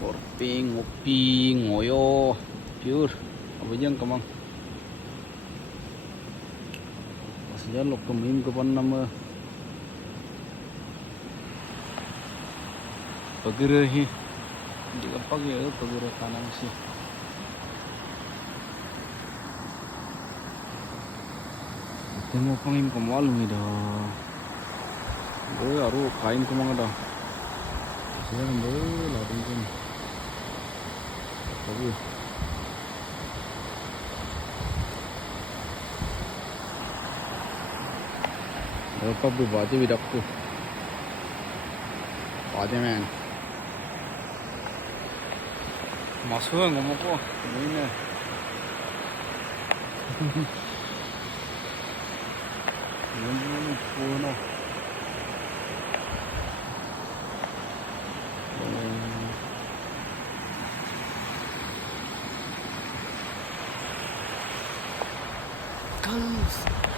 Orping, ngopi, ngoyo, pure. Apa yang kamang? Masih lo kemin kapan nama? Pagirahi. Di apa ya pagirah tanam sih. Temo pangin kamal mi dah. Aru kain kamang dah. Saya ambil ladang kan. Tapi apa buat dia aku. Ada man. Masuk ngomong apa? Ini. Ini pun. Guys.